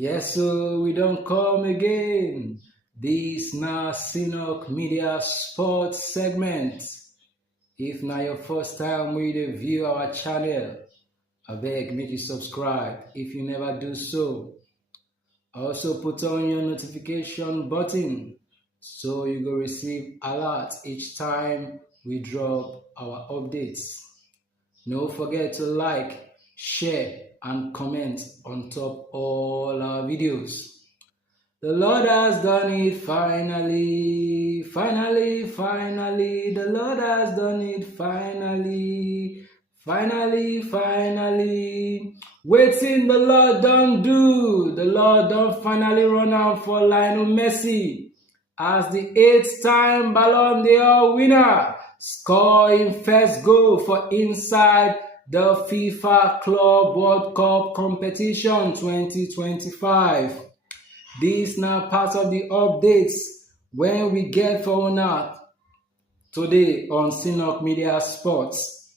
Yes, so we don't come again. This na Sinok Media Sports segment. If na your first time we dey view our channel, abeg make you subscribe if you never do so. Also put on your notification button so you go receive alert each time we drop our updates. No forget to like, share, and comment on top all our videos. The Lord has done it finally, finally, finally. The Lord has done it finally, finally, finally. Waiting the Lord don't do. The Lord don't finally run out for Lionel Messi as the 8th-time Ballon d'Or winner, scoring first goal for inside the FIFA Club World Cup competition 2025. This now part of the updates when we get for now today on Sinok Media Sports.